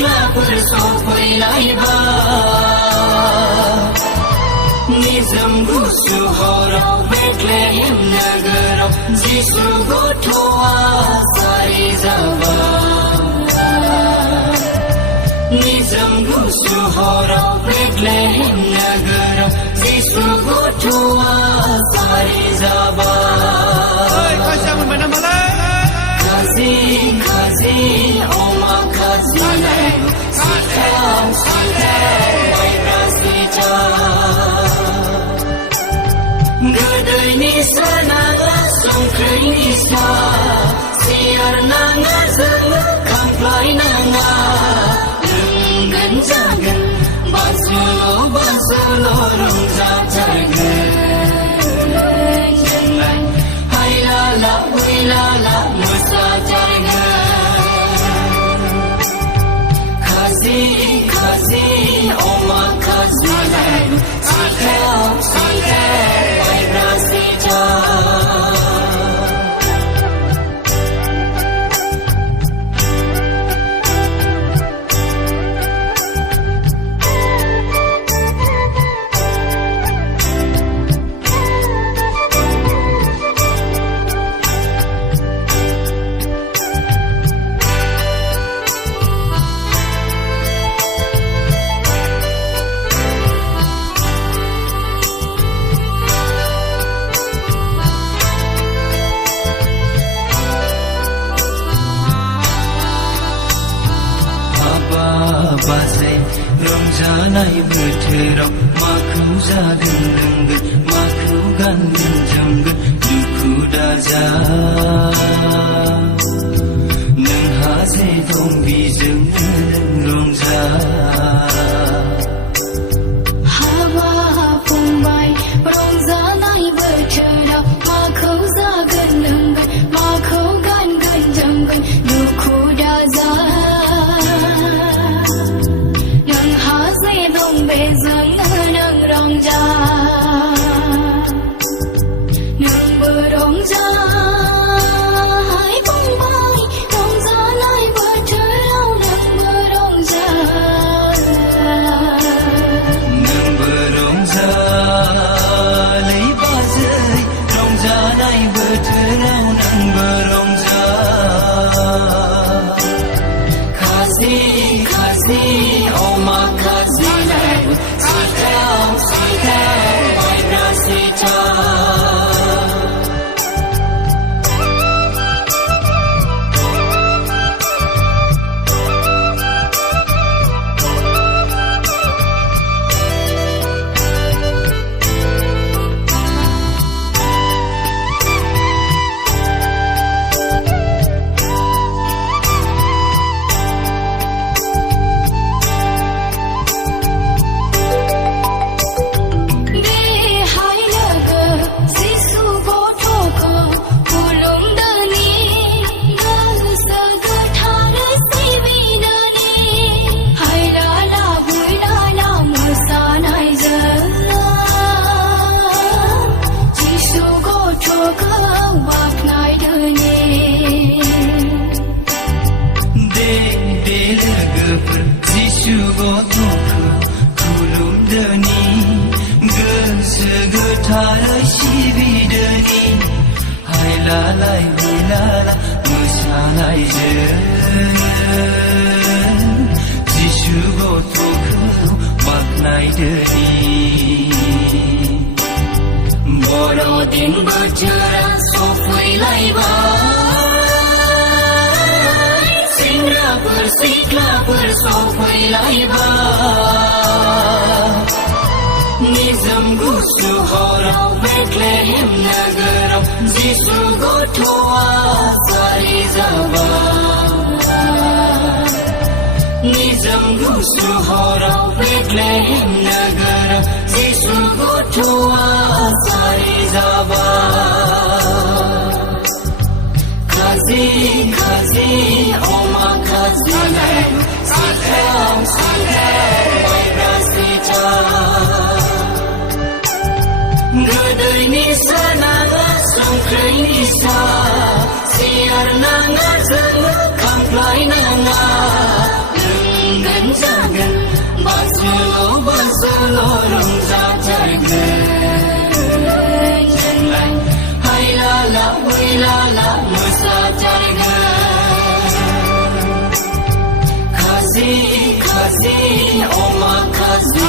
सिख्लाफोर सफैलायबाय निजोम गुसु हराव बेथलेहेम नोगोराव जिसु गथ'आ जारि जाबाय निजोम गुसु हराव बेथलेहेम नोगोराव जिसु गथ'आ जारि जाबाय खाजि खाजि अमा खाजि सिथाव सिथाव माइब्रा सिथाव गोदैनि सानाङा संख्रिनि सा सियार नाङा जोङो खामफ्लाय नाङा लोंगोन जागोन बांसोल' रंजाथारगोन जोंलाय हायलाला हुइलाला मोसाथारगोन खाजि खाजि अमा खाजि सिथाव सिथाव माइब्रा सिथाव बाजै रंजानाय बोथोराव माखौ जागोन लोंगोन माखौ गानगोन जोमगोन दुखु दाजा नोंहा जे दं बेजोंनो नों रंजा हाबा फंबाय रंजानाय बोथोराव माखौ जागोन लोंगोन माखौ गानगोन जोमगोन दुखु दाजा बेजोंनो नों रंजा नोंबो रंजा फंबाय रंजानाय बोथोराव नोंबो रंजा नै बाजै रंजानाय बोथोराव नोंबो रंजा खाजि खाजि अमा खाजि सिथाव सिथाव माइब्रा सिथाव जिसु गथ'खौ खुलुमदोनि गोसो गोथारै सिबिदोनि हायलालाय हुइलाला मोसानायजों जिसु गथ'खौ बाख्नायदोनि बर'दिन बोथोरा सफैलायबाय सेंग्राफोर सिख्लाफोर सफैलायबाय निजोम गुसु हराव बेथलेहेम नोगोराव जिसु गथ'आ जारि जाबाय निजोम गुसु हराव बेथलेहेम नोगोराव जिसु गथ'आ जारि जाबाय खाजि खाजि अमा खाजि सिथाव सिथाव माइब्रा सिथाव गोदैनि सानाङा संख्रिनि सा सियार नाङा जोङो खामफ्लाय नाङा Yang lain hai lala hui lala masa jarga Kazi kazi oma kazi